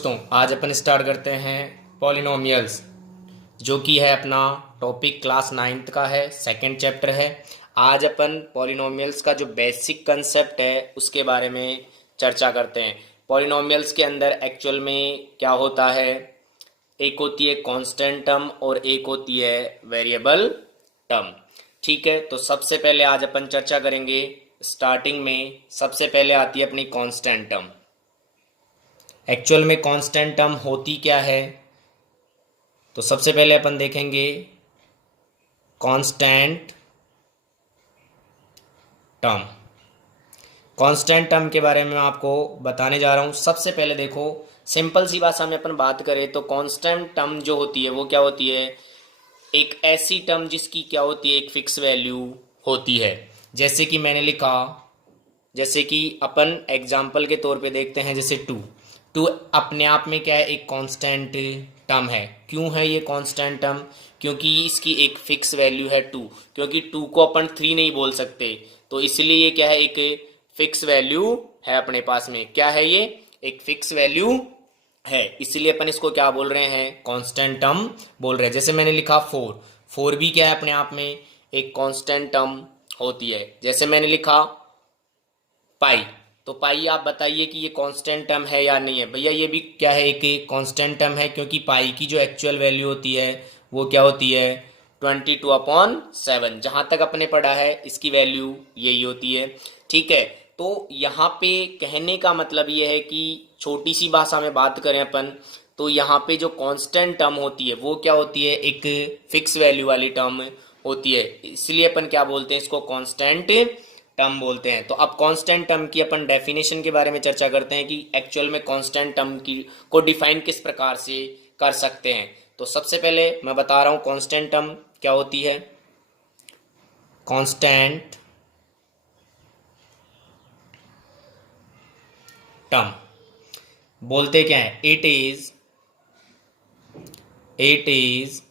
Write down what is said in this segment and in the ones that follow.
दोस्तों आज अपन स्टार्ट करते हैं पॉलिनोमियल्स, जो कि है अपना टॉपिक क्लास 9th का है, सेकंड चैप्टर है। आज अपन पॉलिनोमियल्स का जो बेसिक कंसेप्ट है उसके बारे में चर्चा करते हैं। पॉलिनोमियल्स के अंदर एक्चुअल में क्या होता है, एक होती है कांस्टेंट टर्म और एक होती है वेरिएबल टर्म। ठीक है, तो सबसे पहले आज अपन चर्चा करेंगे। स्टार्टिंग में सबसे पहले आती है अपनी कांस्टेंट टर्म। एक्चुअल में कांस्टेंट टर्म होती क्या है, तो सबसे पहले अपन देखेंगे कांस्टेंट टर्म। कांस्टेंट टर्म के बारे में मैं आपको बताने जा रहा हूँ। सबसे पहले देखो, सिंपल सी भाषा में अपन बात करें तो कांस्टेंट टर्म जो होती है वो क्या होती है, एक ऐसी टर्म जिसकी क्या होती है, एक फिक्स वैल्यू होती है। जैसे कि मैंने लिखा, जैसे कि अपन एग्जाम्पल के तौर पे देखते हैं, जैसे टू। टू अपने आप में क्या है, एक कांस्टेंट टर्म है। क्यों है ये कांस्टेंट टर्म? क्योंकि इसकी एक फिक्स वैल्यू है टू। क्योंकि टू को अपन थ्री नहीं बोल सकते, तो इसलिए ये क्या है, एक फिक्स वैल्यू है अपने पास में। क्या है ये, एक फिक्स वैल्यू है, इसलिए अपन इसको क्या बोल रहे हैं, कांस्टेंट टर्म बोल रहे हैं। जैसे मैंने लिखा फोर। फोर भी क्या है, अपने आप में एक कांस्टेंट टर्म होती है। जैसे मैंने लिखा पाई, तो पाई आप बताइए कि ये कांस्टेंट टर्म है या नहीं है। भैया ये भी क्या है, एक कांस्टेंट टर्म है, क्योंकि पाई की जो एक्चुअल वैल्यू होती है वो क्या होती है, 22/7। जहां तक अपने पढ़ा है इसकी वैल्यू यही होती है। ठीक है, तो यहाँ पे कहने का मतलब ये है कि छोटी सी भाषा में बात करें अपन, तो यहाँ पे जो कांस्टेंट टर्म होती है वो क्या होती है, एक फिक्स वैल्यू वाली टर्म होती है। इसलिए अपन क्या बोलते हैं, इसको कांस्टेंट टर्म बोलते हैं। तो अब कांस्टेंट टर्म की अपन डेफिनेशन के बारे में चर्चा करते हैं कि एक्चुअल में कांस्टेंट टर्म की को डिफाइन किस प्रकार से कर सकते हैं। तो सबसे पहले मैं बता रहा हूं कांस्टेंट टर्म क्या होती है। कांस्टेंट टर्म बोलते क्या है, it is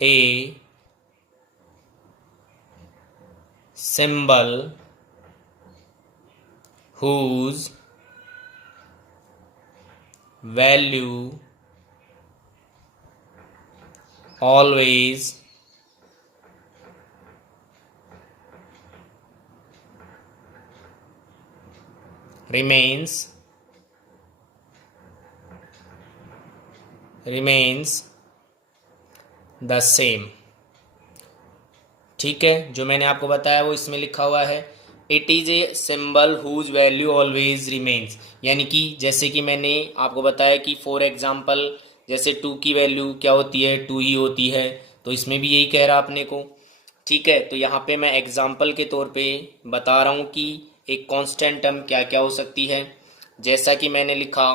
a symbol whose value always remains the same। ठीक है, जो मैंने आपको बताया वो इसमें लिखा हुआ है, it is a symbol whose value always remains. यानी कि जैसे कि मैंने आपको बताया कि फॉर एग्जांपल जैसे टू की वैल्यू क्या होती है, टू ही होती है, तो इसमें भी यही कह रहा अपने को। ठीक है, तो यहाँ पे मैं एग्जांपल के तौर पे बता रहा हूँ कि एक कांस्टेंट टर्म क्या क्या हो सकती है। जैसा कि मैंने लिखा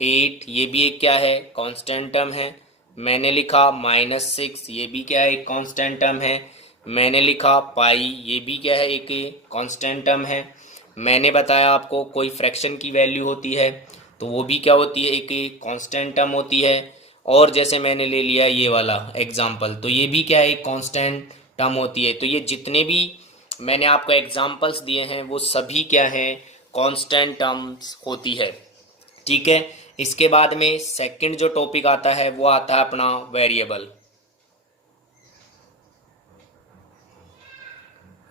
8, ये भी एक क्या है, कांस्टेंट टर्म है। मैंने लिखा -6, ये भी क्या है, एक कांस्टेंट टर्म है। मैंने लिखा पाई, ये भी क्या है, एक कांस्टेंट टर्म है। मैंने बताया आपको कोई फ्रैक्शन की वैल्यू होती है तो वो भी क्या होती है, एक कांस्टेंट टर्म होती है। और जैसे मैंने ले लिया ये वाला एग्जांपल, तो ये भी क्या है, एक कांस्टेंट टर्म होती है। तो ये जितने भी मैंने आपको एग्जांपल्स दिए हैं वो सभी क्या हैं, कांस्टेंट टर्म्स होती है। ठीक है, इसके बाद में सेकंड जो टॉपिक आता है वो आता है अपना वेरिएबल।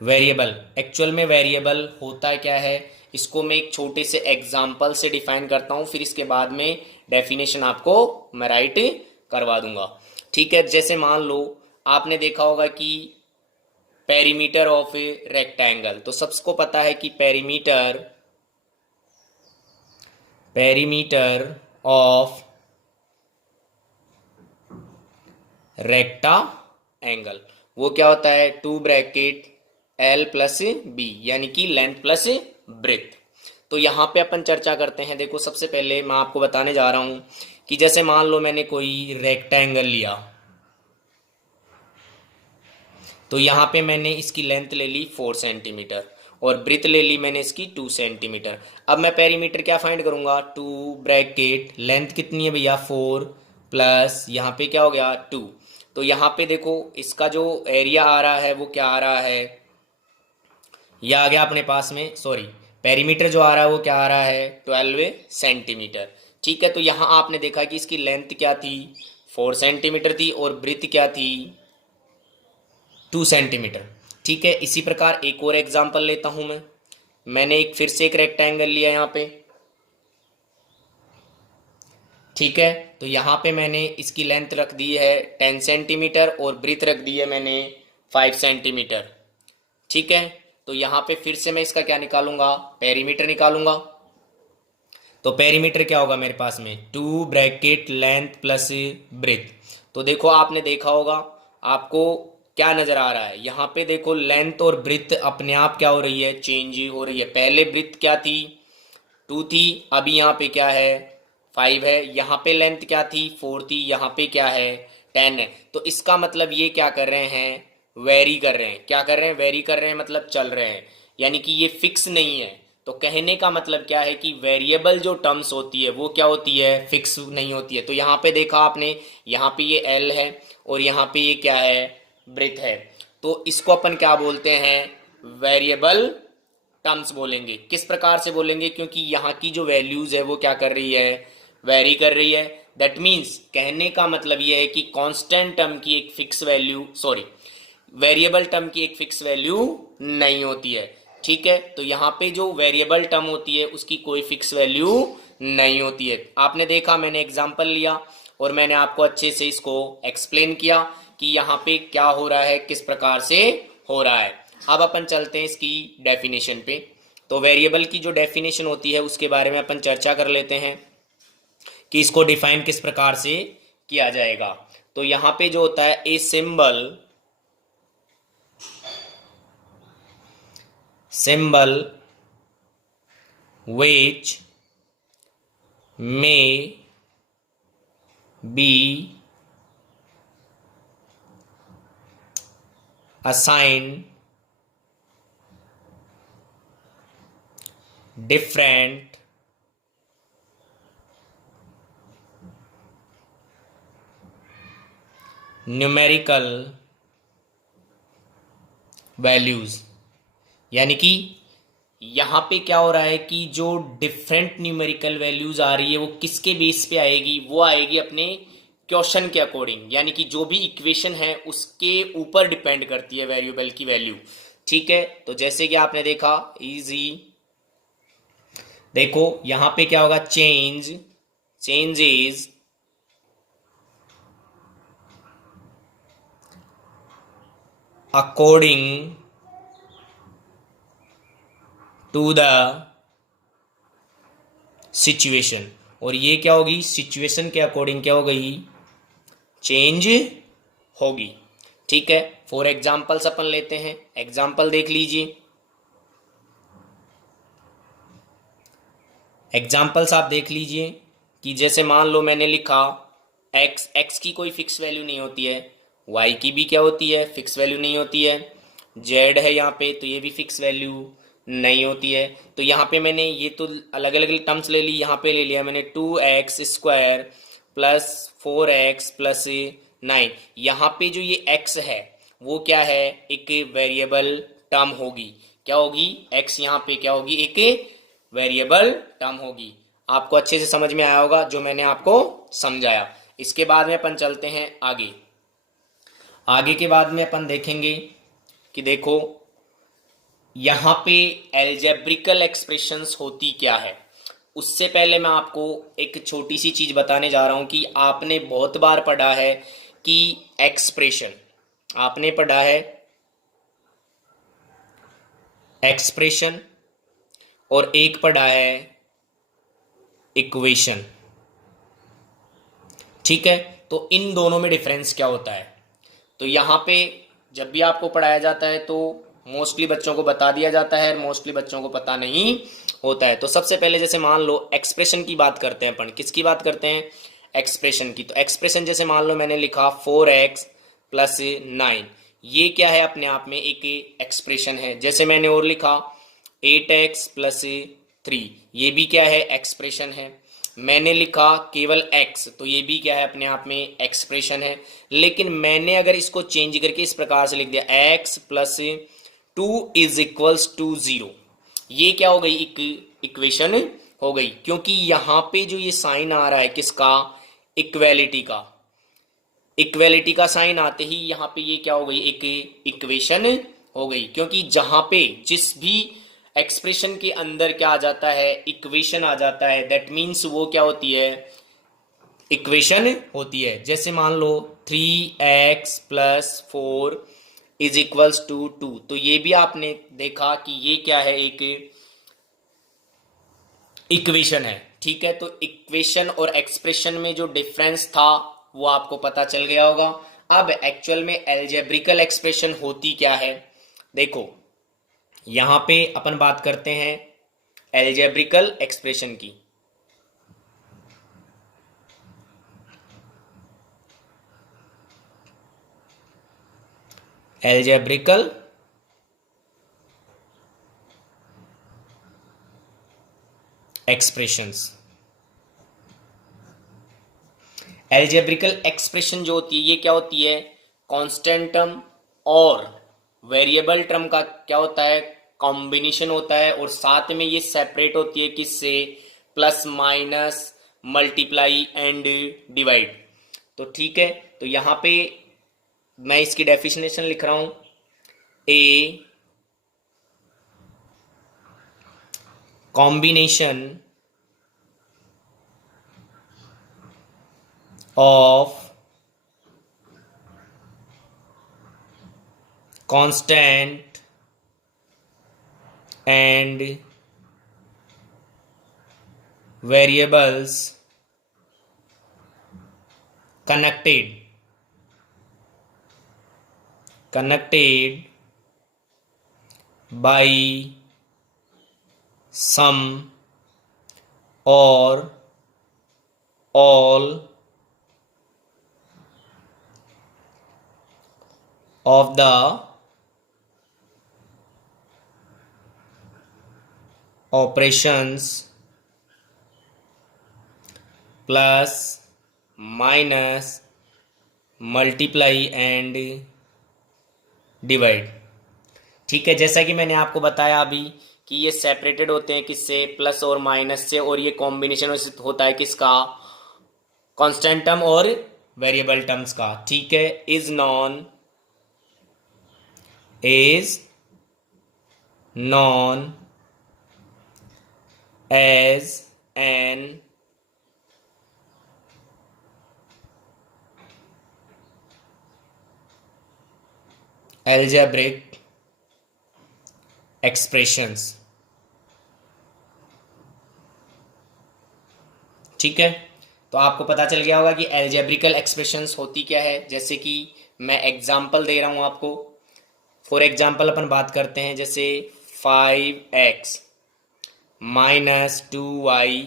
वेरिएबल एक्चुअल में वेरिएबल होता क्या है, इसको मैं एक छोटे से एग्जाम्पल से डिफाइन करता हूँ, फिर इसके बाद में डेफिनेशन आपको मैं राइट करवा दूंगा। ठीक है, जैसे मान लो आपने देखा होगा कि पेरीमीटर ऑफ ए रेक्टेंगल, तो सबको पता है कि पेरीमीटर ऑफ रेक्टा एंगल वो क्या होता है, 2 ब्रैकेट L+B, यानी कि लेंथ प्लस ब्रेथ। तो यहाँ पे अपन चर्चा करते हैं। देखो सबसे पहले मैं आपको बताने जा रहा हूं कि जैसे मान लो मैंने कोई रेक्टेंगल लिया, तो यहाँ पे मैंने इसकी लेंथ ले ली 4 सेंटीमीटर और ब्रेथ ले ली मैंने इसकी 2 सेंटीमीटर। अब मैं पेरीमीटर क्या फाइंड करूंगा, 2 ब्रैकेट लेंथ कितनी है भैया 4 प्लस यहाँ पे क्या हो गया 2। तो यहाँ पे देखो इसका जो एरिया आ रहा है वो क्या आ रहा है, यह आ गया अपने पास में, सॉरी पेरीमीटर जो आ रहा है वो क्या आ रहा है, 12 सेंटीमीटर। ठीक है, तो यहाँ आपने देखा कि इसकी लेंथ क्या थी, 4 सेंटीमीटर थी, और ब्रीथ क्या थी, 2 सेंटीमीटर। ठीक है, इसी प्रकार एक और एग्जांपल लेता हूं मैंने एक फिर से एक रेक्टेंगल लिया यहाँ पे। ठीक है, तो यहाँ पे मैंने इसकी लेंथ रख दी है 10 सेंटीमीटर और ब्रीथ रख दी है मैंने 5 सेंटीमीटर। ठीक है, तो यहाँ पे फिर से मैं इसका क्या निकालूंगा, पेरीमीटर निकालूंगा। तो पेरीमीटर क्या होगा मेरे पास में, 2 ब्रैकेट लेंथ प्लस ब्रेथ। तो देखो आपने देखा होगा, आपको क्या नजर आ रहा है, यहाँ पे देखो लेंथ और ब्रेथ अपने आप क्या हो रही है, चेंज हो रही है। पहले ब्रेथ क्या थी, 2 थी, अभी यहाँ पे क्या है, 5 है। यहाँ पे लेंथ क्या थी, 4 थी, यहाँ पे क्या है, 10 है। तो इसका मतलब ये क्या कर रहे हैं, वेरी कर रहे हैं। क्या कर रहे हैं, वेरी कर रहे हैं, मतलब चल रहे हैं, यानी कि ये फिक्स नहीं है। तो कहने का मतलब क्या है कि वेरिएबल जो टर्म्स होती है वो क्या होती है, फिक्स नहीं होती है। तो यहाँ पे देखा आपने, यहाँ पे ये एल है और यहाँ पे ये क्या है, ब्रेथ है। तो इसको अपन क्या बोलते हैं, वेरिएबल टर्म्स बोलेंगे। किस प्रकार से बोलेंगे, क्योंकि यहाँ की जो वैल्यूज है वो क्या कर रही है, वेरी कर रही है। दैट मीन्स कहने का मतलब ये है कि कांस्टेंट टर्म की एक fix value, sorry, variable term की एक फिक्स वैल्यू नहीं होती है। ठीक है, तो यहाँ पे जो वेरिएबल टर्म होती है उसकी कोई फिक्स वैल्यू नहीं होती है। आपने देखा, मैंने एग्जांपल लिया और मैंने आपको अच्छे से इसको एक्सप्लेन किया कि यहाँ पे क्या हो रहा है, किस प्रकार से हो रहा है। अब अपन चलते हैं इसकी डेफिनेशन पे। तो वेरिएबल की जो डेफिनेशन होती है उसके बारे में अपन चर्चा कर लेते हैं कि इसको डिफाइन किस प्रकार से किया जाएगा। तो यहाँ पे जो होता है, ए symbol which may be assigned different numerical values. यानी कि यहाँ पे क्या हो रहा है कि जो डिफरेंट न्यूमेरिकल वैल्यूज आ रही है वो किसके बेस पे आएगी, वो आएगी अपने क्वेश्चन के अकॉर्डिंग, यानी कि जो भी इक्वेशन है उसके ऊपर डिपेंड करती है वेरिएबल की वैल्यू। ठीक है, तो जैसे कि आपने देखा इजी, देखो यहां पे क्या होगा, changes according to the situation. और ये क्या होगी, सिचुएशन के अकॉर्डिंग क्या हो गई, चेंज होगी। ठीक है, फॉर एग्जाम्पल्स अपन लेते हैं, एग्जाम्पल देख लीजिए। एग्जाम्पल्स आप देख लीजिए कि जैसे मान लो मैंने लिखा x की कोई फिक्स वैल्यू नहीं होती है, y की भी क्या होती है, फिक्स वैल्यू नहीं होती है, z है यहाँ पे तो ये भी फिक्स वैल्यू नहीं होती है। तो यहाँ पे मैंने ये तो अलग अलग टर्म्स ले ली, यहाँ पे ले लिया मैंने 2x² प्लस 4x प्लस 9। यहाँ पे जो ये x है वो क्या है, एक वेरिएबल टर्म होगी। क्या होगी, x यहाँ पे क्या होगी, एक वेरिएबल टर्म होगी। आपको अच्छे से समझ में आया होगा जो मैंने आपको समझाया। इसके बाद में अपन चलते हैं आगे। आगे के बाद में अपन देखेंगे कि देखो यहाँ पे एल्जेब्रिकल एक्सप्रेशंस होती क्या है। उससे पहले मैं आपको एक छोटी सी चीज बताने जा रहा हूं कि आपने बहुत बार पढ़ा है कि एक्सप्रेशन, आपने पढ़ा है एक्सप्रेशन और एक पढ़ा है इक्वेशन। ठीक है, तो इन दोनों में डिफरेंस क्या होता है। तो यहाँ पे जब भी आपको पढ़ाया जाता है तो मोस्टली बच्चों को बता दिया जाता है, मोस्टली बच्चों को पता नहीं होता है। तो सबसे पहले जैसे मान लो एक्सप्रेशन की बात करते हैं अपन, किसकी बात करते हैं, एक्सप्रेशन की। तो एक्सप्रेशन जैसे मान लो मैंने लिखा 4x प्लस 9, ये क्या है, अपने आप में एक एक्सप्रेशन है। जैसे मैंने और लिखा 8x प्लस 3, ये भी क्या है, एक्सप्रेशन है। मैंने लिखा केवल x, तो ये भी क्या है, अपने आप में एक्सप्रेशन है। लेकिन मैंने अगर इसको चेंज करके इस प्रकार से लिख दिया x plus 2 is equals to 0, ये क्या हो गई, इक्वेशन हो गई, क्योंकि यहां पे जो ये साइन आ रहा है किसका, इक्वेलिटी का, इक्वेलिटी का साइन आते ही यहाँ पे ये क्या हो गई, एक इक्वेशन हो गई, क्योंकि जहां पे जिस भी एक्सप्रेशन के अंदर क्या आ जाता है, इक्वेशन आ जाता है, दैट मीन्स वो क्या होती है, इक्वेशन होती है। जैसे मान लो 3x+4 इज इक्वल्स टू 2, तो ये भी आपने देखा कि ये क्या है, एक इक्वेशन है। ठीक है, तो इक्वेशन और एक्सप्रेशन में जो डिफरेंस था वो आपको पता चल गया होगा। अब एक्चुअल में एल्जेब्रिकल एक्सप्रेशन होती क्या है, देखो यहां पे अपन बात करते हैं एल्जेब्रिकल एक्सप्रेशन की। एल्जेब्रिकल एक्सप्रेशंस, एल्जेब्रिकल एक्सप्रेशन जो होती है ये क्या होती है, कांस्टेंट टर्म और वेरिएबल टर्म का क्या होता है, कॉम्बिनेशन होता है, और साथ में ये सेपरेट होती है किससे, plus minus multiply and divide. तो ठीक है, तो यहां पे मैं इसकी डेफिनेशन लिख रहा हूं, a combination of constant and variables connected by some or all of the operations plus minus multiply and divide. ठीक है, जैसा कि मैंने आपको बताया अभी कि ये सेपरेटेड होते हैं किससे, प्लस और माइनस से, और ये कॉम्बिनेशन होता है किसका, कांस्टेंट टर्म और वेरिएबल टर्म्स का। ठीक है, is known as an algebraic expressions। ठीक है, तो आपको पता चल गया होगा कि एल्जेब्रिकल एक्सप्रेशंस होती क्या है। जैसे कि मैं एग्जांपल दे रहा हूं आपको, फॉर एग्जांपल अपन बात करते हैं, जैसे 5x माइनस 2y,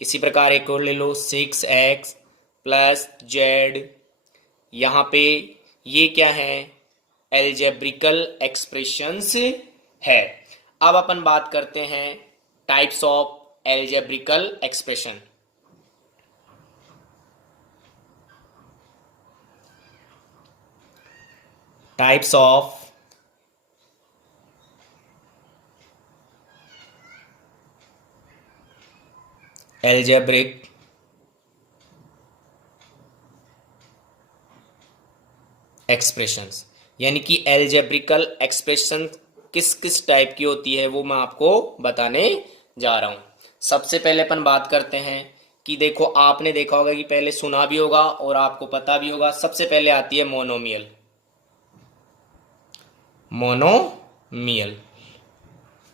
इसी प्रकार एक और ले लो 6x प्लस जेड। यहाँ पे ये क्या है, एल्जेब्रिकल एक्सप्रेशंस है। अब अपन बात करते हैं types of algebraical expression. Types of algebraic expressions, यानी कि एल्जेब्रिकल एक्सप्रेशन किस किस टाइप की होती है वो मैं आपको बताने जा रहा हूं। सबसे पहले अपन बात करते हैं कि देखो आपने देखा होगा कि पहले सुना भी होगा और आपको पता भी होगा, सबसे पहले आती है मोनोमियल। मोनोमियल,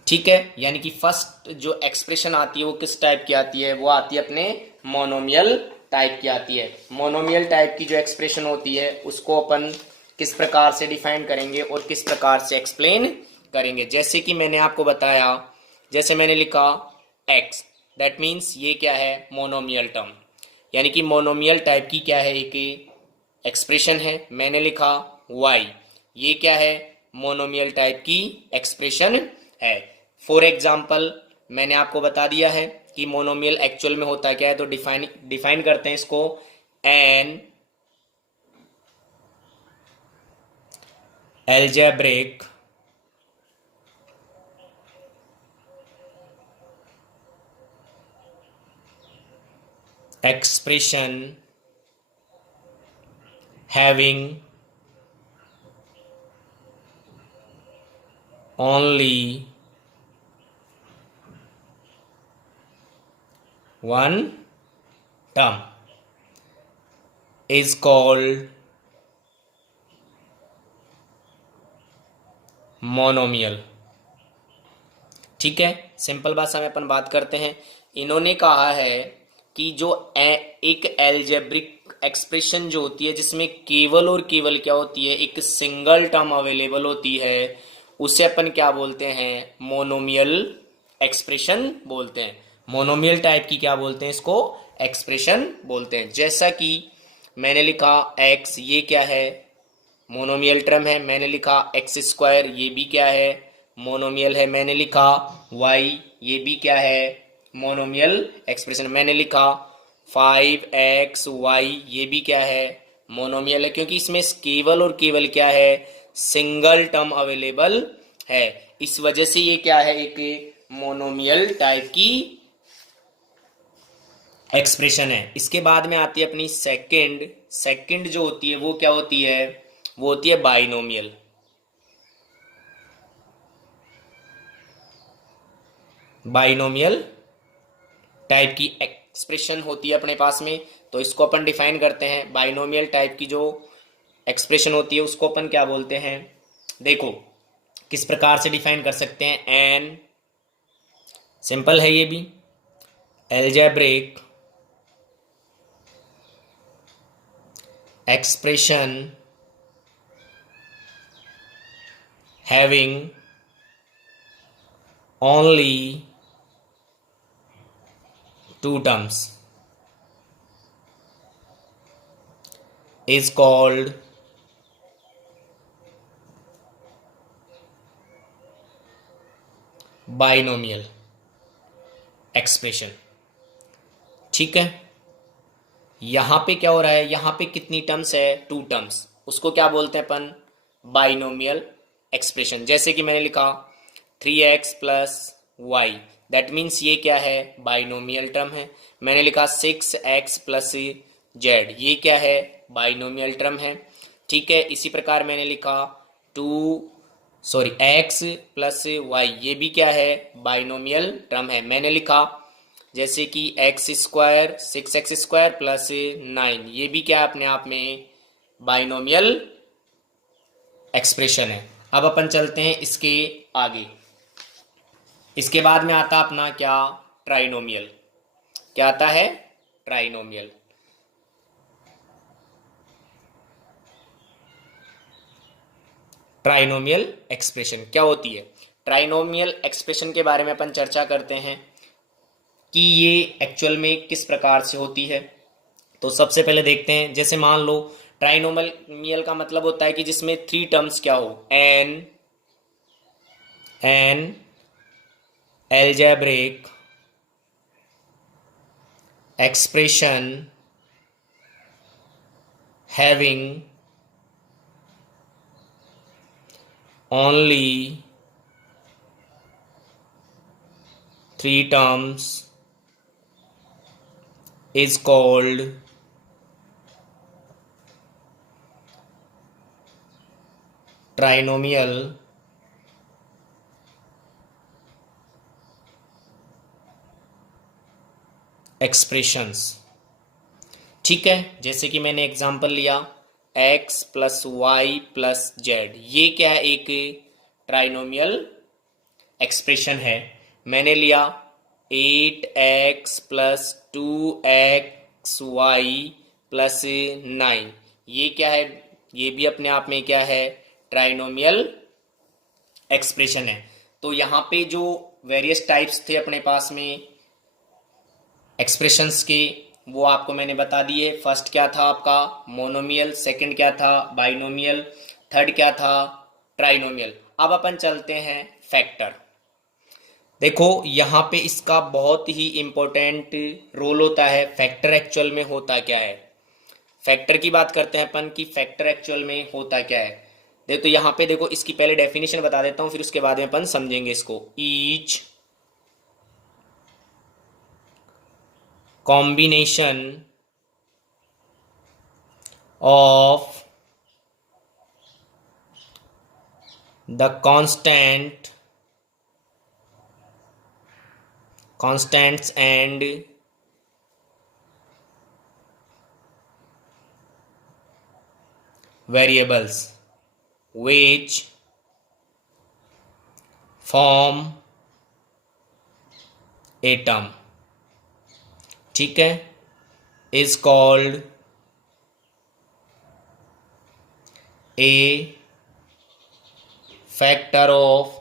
ठीक है, यानी कि फर्स्ट जो एक्सप्रेशन आती है वो किस टाइप की आती है, वो आती है अपने मोनोमियल टाइप की आती है। मोनोमियल टाइप की जो एक्सप्रेशन होती है उसको अपन किस प्रकार से डिफाइन करेंगे और किस प्रकार से एक्सप्लेन करेंगे। जैसे कि मैंने आपको बताया, जैसे मैंने लिखा x, दैट मीन्स ये क्या है, मोनोमियल टर्म, यानी कि मोनोमियल टाइप की क्या है, एक एक्सप्रेशन है। मैंने लिखा y, ये क्या है, मोनोमियल टाइप की एक्सप्रेशन है। फॉर एग्जाम्पल मैंने आपको बता दिया है कि मोनोमियल एक्चुअल में होता क्या है, तो डिफाइन करते हैं इसको, an algebraic expression having only one term is called monomial. ठीक है, सिंपल भाषा में अपन बात करते हैं। इन्होंने कहा है कि जो एक एल्जेब्रिक एक्सप्रेशन जो होती है जिसमें केवल और केवल क्या होती है, एक सिंगल टर्म अवेलेबल होती है, उसे अपन क्या बोलते हैं, मोनोमियल एक्सप्रेशन बोलते हैं। मोनोमियल टाइप की क्या बोलते हैं, इसको एक्सप्रेशन बोलते हैं। जैसा कि मैंने लिखा x, ये क्या है, मोनोमियल टर्म है। मैंने लिखा एक्स स्क्वायर, ये भी क्या है, मोनोमियल है। मैंने लिखा y, ये भी क्या है, मोनोमियल एक्सप्रेशन। मैंने लिखा 5xy, ये भी क्या है, मोनोमियल है, क्योंकि इसमें केवल और केवल क्या है, सिंगल टर्म अवेलेबल है। इस वजह से ये क्या है, एक मोनोमियल टाइप की एक्सप्रेशन है। इसके बाद में आती है अपनी सेकंड जो होती है वो क्या होती है, वो होती है बाइनोमियल। बाइनोमियल टाइप की एक्सप्रेशन होती है अपने पास में, तो इसको अपन डिफाइन करते हैं। बाइनोमियल टाइप की जो एक्सप्रेशन होती है उसको अपन क्या बोलते हैं, देखो किस प्रकार से डिफाइन कर सकते हैं। एन, सिंपल है ये भी, algebraic expression having only two terms is called binomial expression. ठीक है, यहां पे क्या हो रहा है, यहां पे कितनी टर्म्स है, टू टर्म्स, उसको क्या बोलते हैं अपन, बाइनोमियल एक्सप्रेशन। जैसे कि मैंने लिखा 3x plus Y, that means ये क्या है, बाइनोमियल टर्म है। मैंने लिखा 6x प्लस जेड, ये क्या है, बाइनोमियल टर्म है। ठीक है, इसी प्रकार मैंने लिखा x प्लस वाई, ये भी क्या है, बाइनोमियल टर्म है। मैंने लिखा जैसे कि एक्स स्क्वायर 6x² प्लस 9, ये भी क्या अपने आप में बाइनोमियल एक्सप्रेशन है। अब अपन चलते हैं इसके आगे। इसके बाद में आता अपना क्या, ट्राइनोमियल। क्या आता है, ट्राइनोमियल। ट्राइनोमियल एक्सप्रेशन क्या होती है, ट्राइनोमियल एक्सप्रेशन के बारे में अपन चर्चा करते हैं कि ये एक्चुअल में किस प्रकार से होती है। तो सबसे पहले देखते हैं, जैसे मान लो ट्राइनोमियल का मतलब होता है कि जिसमें थ्री टर्म्स क्या हो, an algebraic expression having only three terms is called trinomial expressions। ठीक है, जैसे कि मैंने एग्जांपल लिया x plus y plus z, ये क्या है, एक ट्राइनोमियल एक्सप्रेशन है। मैंने लिया 8x प्लस 2xy प्लस 9, ये क्या है, ये भी अपने आप में क्या है, ट्राइनोमियल एक्सप्रेशन है। तो यहाँ पे जो वेरियस टाइप्स थे अपने पास में एक्सप्रेशंस के, वो आपको मैंने बता दिए। फर्स्ट क्या था आपका, मोनोमियल, सेकंड क्या था, बाइनोमियल, थर्ड क्या था, ट्राइनोमियल। अब अपन चलते हैं फैक्टर। देखो यहाँ पे इसका बहुत ही इंपॉर्टेंट रोल होता है। फैक्टर एक्चुअल में होता क्या है, फैक्टर की बात करते हैं अपन कि फैक्टर एक्चुअल में होता क्या है। देखो तो यहाँ पे देखो, इसकी पहले डेफिनेशन बता देता हूँ, फिर उसके बाद में अपन समझेंगे इसको। Each combination of the constants and variables which form a term, ठीक है, is called a factor of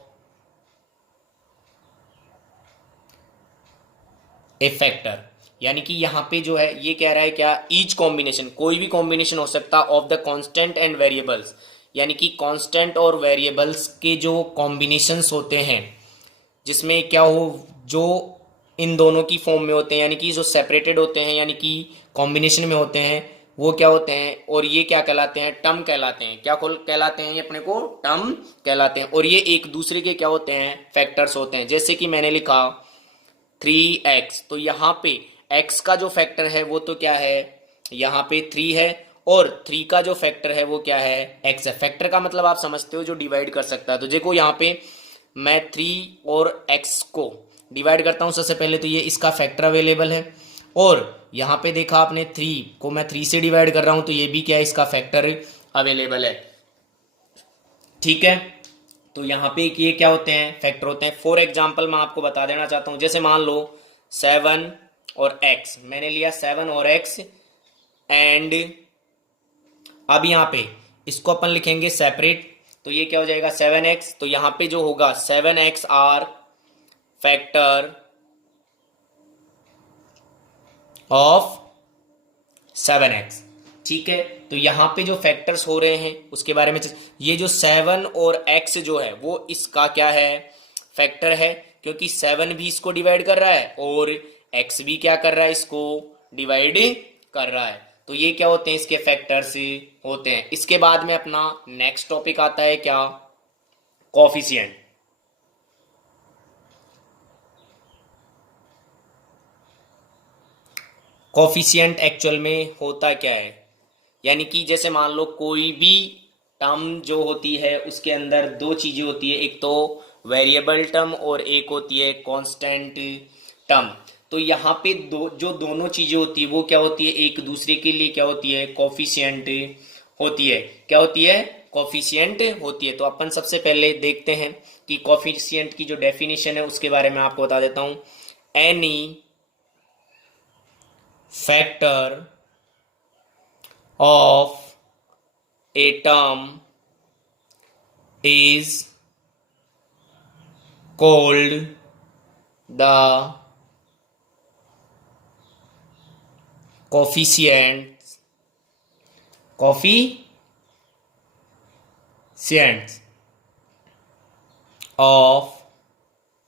A factor. यानी कि यहाँ पे जो है ये कह रहा है क्या, ईच कॉम्बिनेशन, कोई भी कॉम्बिनेशन हो सकता of the constant and variables, यानी कि कांस्टेंट और वेरिएबल्स के जो कॉम्बिनेशंस होते हैं जिसमें क्या हो, जो इन दोनों की फॉर्म में होते हैं, यानी कि जो सेपरेटेड होते हैं, यानी कि कॉम्बिनेशन में होते हैं, वो क्या होते हैं, और ये क्या कहलाते हैं, टर्म कहलाते हैं। क्या कहलाते हैं, ये अपने को टर्म कहलाते हैं। और ये एक दूसरे के क्या होते हैं, फैक्टर्स होते हैं। जैसे कि मैंने लिखा 3x, तो यहाँ पे x का जो फैक्टर है वो तो क्या है, यहाँ पे 3 है, और 3 का जो फैक्टर है वो क्या है, x है। फैक्टर का मतलब आप समझते हो, जो डिवाइड कर सकता है। तो देखो यहाँ पे मैं 3 और x को डिवाइड करता हूँ सबसे पहले, तो ये इसका फैक्टर अवेलेबल है। और यहाँ पे देखा आपने 3 को मैं 3 से डिवाइड कर रहा हूँ, तो ये भी क्या है, इसका फैक्टर अवेलेबल है, ठीक है। तो यहाँ पे ये क्या होते हैं, फैक्टर होते हैं। फॉर एग्जाम्पल मैं आपको बता देना चाहता हूँ, जैसे मान लो 7 और x, मैंने लिया 7 और x, एंड अब यहाँ पे इसको अपन लिखेंगे सेपरेट, तो ये क्या हो जाएगा 7x। तो यहाँ पे जो होगा 7x are factor of 7x, ठीक है। तो यहाँ पे जो फैक्टर्स हो रहे हैं उसके बारे में, ये जो 7 और x जो है वो इसका क्या है, फैक्टर है, क्योंकि 7 भी इसको डिवाइड कर रहा है और x भी क्या कर रहा है, इसको डिवाइड कर रहा है। तो ये क्या होते हैं, इसके फैक्टर्स होते हैं। इसके बाद में अपना नेक्स्ट टॉपिक आता है क्या, कोफिशिएंट। कोफिशिएंट एक्चुअल में होता क्या है, यानी कि जैसे मान लो कोई भी टर्म जो होती है उसके अंदर दो चीजें होती है, एक तो वेरिएबल टर्म और एक होती है कांस्टेंट टर्म। तो यहाँ पे जो दोनों चीजें होती है वो क्या होती है, एक दूसरे के लिए क्या होती है, कोफिशिएंट होती है। क्या होती है, कोफिशिएंट होती है। तो अपन सबसे पहले देखते हैं कि कोफिशिएंट की जो डेफिनेशन है उसके बारे में आपको बता देता हूं। Any factor of a term is called the coefficients of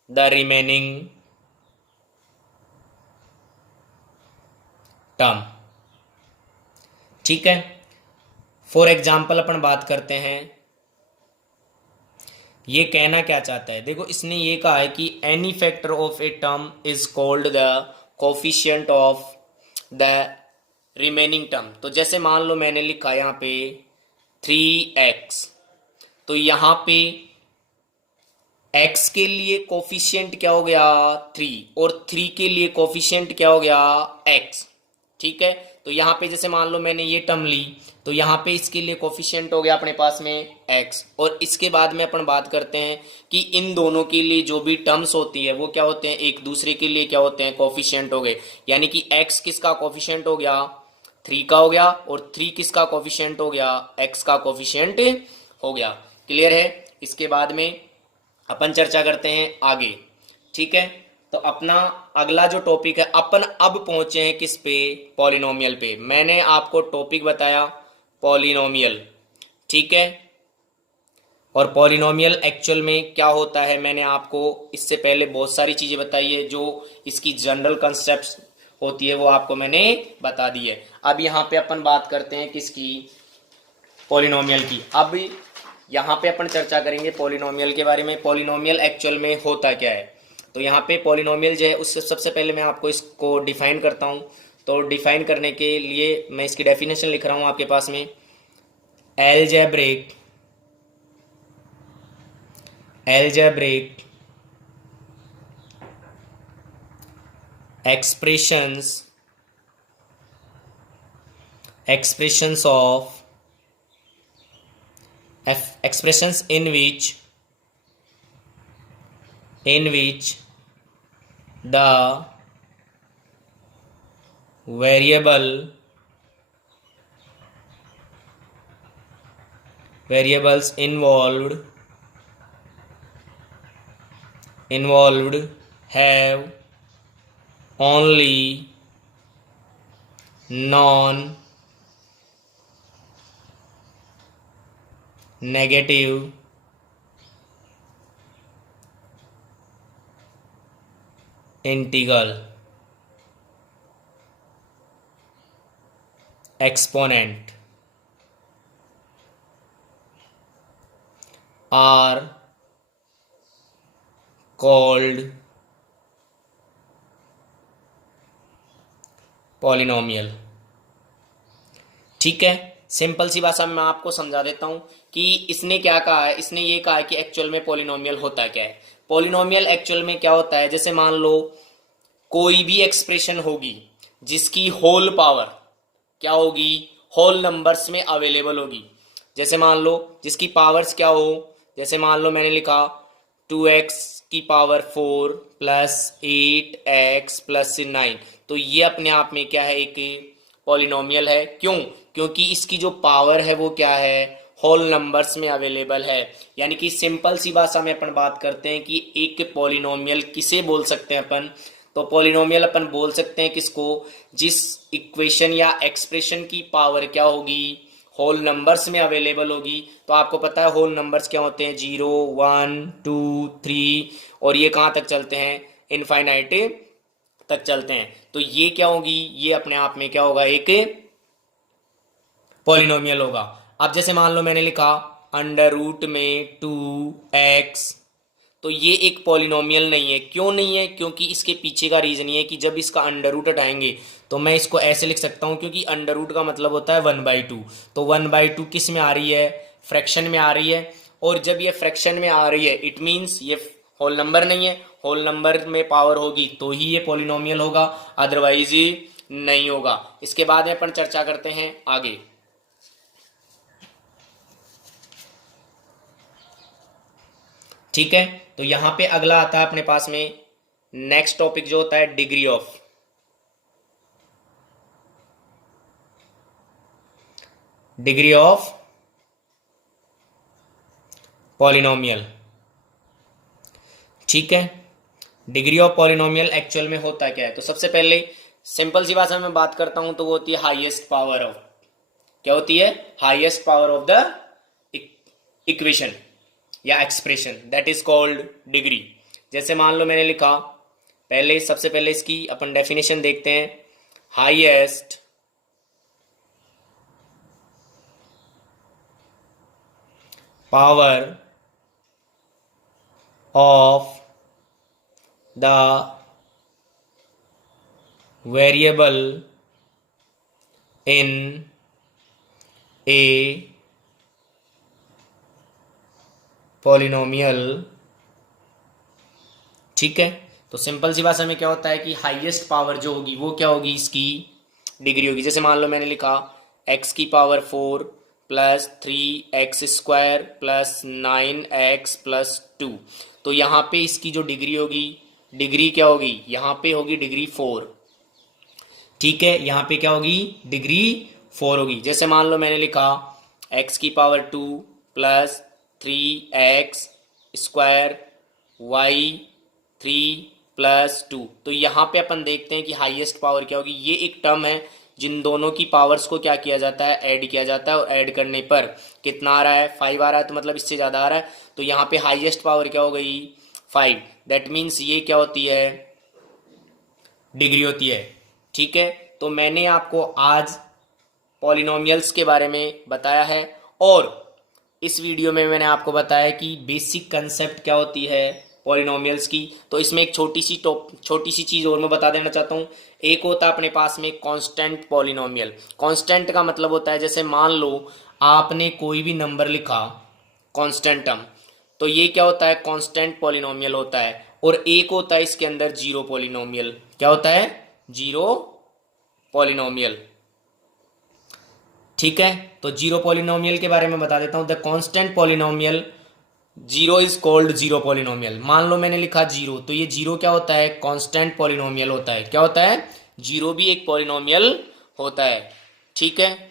the remaining term, ठीक है। फॉर एग्जाम्पल अपन बात करते हैं, ये कहना क्या चाहता है, देखो इसने ये कहा है कि any factor of a term is called the coefficient of the remaining term. तो जैसे मान लो मैंने लिखा यहाँ पे 3x, तो यहाँ पे x के लिए कोफिशिएंट क्या हो गया 3, और 3 के लिए कोफिशिएंट क्या हो गया x, ठीक है। तो यहाँ पे जैसे मान लो मैंने ये टर्म ली, तो यहाँ पे इसके लिए कोफिशिएंट हो गया अपने पास में x। और इसके बाद में अपन बात करते हैं कि इन दोनों के लिए जो भी टर्म्स होती है वो क्या होते हैं, एक दूसरे के लिए क्या होते हैं, कोफिशिएंट हो गए। यानी कि x किसका कोफिशिएंट हो गया, 3 का हो गया, और 3 किसका कोफिशिएंट हो गया, x का कोफिशिएंट हो गया। क्लियर है। इसके बाद में अपन चर्चा करते हैं आगे, ठीक है। तो अपना अगला जो टॉपिक है, अपन अब पहुंचे हैं किस पे, पॉलिनोमियल पे। मैंने आपको टॉपिक बताया पॉलिनोमियल, ठीक है। और पॉलिनोमियल एक्चुअल में क्या होता है, मैंने आपको इससे पहले बहुत सारी चीजें बताई है, जो इसकी जनरल कंसेप्ट होती है वो आपको मैंने बता दी है। अब यहाँ पे अपन बात करते हैं किसकी, पॉलिनोमियल की। अब यहाँ पे अपन चर्चा करेंगे पॉलिनोमियल के बारे में। पॉलिनोमियल एक्चुअल में होता क्या है, तो यहाँ पे पॉलिनोमियल जो है उससे सबसे पहले मैं आपको इसको डिफाइन करता हूँ। तो डिफाइन करने के लिए मैं इसकी डेफिनेशन लिख रहा हूँ आपके पास में। Algebraic expressions of expressions in which the variables involved have only non-negative integral exponent are called polynomial. ठीक है, सिंपल सी भाषा में मैं आपको समझा देता हूं कि इसने क्या कहा है। इसने ये कहा है कि एक्चुअल में पॉलिनोमियल होता क्या है। पॉलिनोमियल एक्चुअल में क्या होता है, जैसे मान लो कोई भी एक्सप्रेशन होगी जिसकी होल पावर क्या होगी, होल नंबर्स में अवेलेबल होगी। जैसे मान लो जिसकी पावर्स क्या हो, जैसे मान लो मैंने लिखा 2x की पावर 4 प्लस 8x प्लस 9, तो ये अपने आप में क्या है, एक पॉलिनोमियल है। क्यों? क्योंकि इसकी जो पावर है वो क्या है, होल नंबर्स में अवेलेबल है। यानी कि सिंपल सी भाषा में अपन बात करते हैं कि एक पॉलिनोमियल किसे बोल सकते हैं अपन, तो पॉलिनोमियल अपन बोल सकते हैं किसको, जिस इक्वेशन या एक्सप्रेशन की पावर क्या होगी, होल नंबर्स में अवेलेबल होगी। तो आपको पता है होल नंबर्स क्या होते हैं, 0 1 2 3, और ये कहाँ तक चलते हैं, इनफाइनाइट तक चलते हैं। तो ये क्या होगी, ये अपने आप में क्या होगा, एक पॉलिनोमियल होगा। अब जैसे मान लो मैंने लिखा अंडर रूट में 2x, तो ये एक पॉलिनोमियल नहीं है। क्यों नहीं है? क्योंकि इसके पीछे का रीजन ये है कि जब इसका अंडर रूट हटाएंगे तो मैं इसको ऐसे लिख सकता हूं, क्योंकि अंडर रूट का मतलब होता है 1/2। तो 1/2 किस में आ रही है, फ्रैक्शन में आ रही है। और जब ये फ्रैक्शन में आ रही है इट मीन्स ये होल नंबर नहीं है। होल नंबर में पावर होगी तो ही ये पॉलिनोमियल होगा, अदरवाइज नहीं होगा। इसके बाद में अपन चर्चा करते हैं आगे। ठीक है, तो यहां पे अगला आता है अपने पास में नेक्स्ट टॉपिक जो होता है डिग्री ऑफ पॉलिनोमियल। ठीक है, डिग्री ऑफ पॉलिनोमियल एक्चुअल में होता क्या है। तो सबसे पहले सिंपल सी भाषा में बात करता हूं तो वो होती है हाईएस्ट पावर ऑफ, क्या होती है, highest power of the equation या expression, that is called degree. जैसे मान लो मैंने लिखा, पहले सबसे पहले इसकी अपन डेफिनेशन देखते हैं। Highest power of the variable in a polynomial. ठीक है, तो सिंपल सी भाषा में क्या होता है कि हाईएस्ट पावर जो होगी वो क्या होगी, इसकी डिग्री होगी। जैसे मान लो मैंने लिखा x की power 4 plus 3x² plus 9x plus 2, तो यहाँ पे इसकी जो डिग्री होगी, डिग्री क्या होगी, यहाँ पे होगी डिग्री 4। ठीक है, यहाँ पे क्या होगी, डिग्री 4 होगी। जैसे मान लो मैंने लिखा x की power 2 plus 3x² y 3 plus 2, तो यहाँ पे अपन देखते हैं कि हाईएस्ट पावर क्या होगी। ये एक टर्म है जिन दोनों की पावर्स को क्या किया जाता है, ऐड किया जाता है, और ऐड करने पर कितना आ रहा है, 5 आ रहा है, तो मतलब इससे ज़्यादा आ रहा है। तो यहाँ पे हाईएस्ट पावर क्या हो गई, 5। दैट मीन्स ये क्या होती है, डिग्री होती है। ठीक है, तो मैंने आपको आज पॉलिनोमियल्स के बारे में बताया है, और इस वीडियो में मैंने आपको बताया कि बेसिक कंसेप्ट क्या होती है पॉलिनोमियल्स की। तो इसमें एक छोटी सी चीज़ और मैं बता देना चाहता हूँ। एक होता है अपने पास में कांस्टेंट पॉलिनोमियल। कांस्टेंट का मतलब होता है जैसे मान लो आपने कोई भी नंबर लिखा कांस्टेंट टर्म, तो ये क्या होता है, कांस्टेंट पॉलिनोमियल होता है। और एक होता है इसके अंदर जीरो पॉलिनोमियल। क्या होता है, जीरो पॉलिनोमियल। ठीक है, तो जीरो पॉलिनोमियल के बारे में बता देता हूं। The constant polynomial zero is called zero polynomial. मान लो मैंने लिखा जीरो, तो ये जीरो क्या होता है, कांस्टेंट पॉलिनोमियल होता है। क्या होता है, जीरो भी एक पॉलिनोमियल होता है। ठीक है,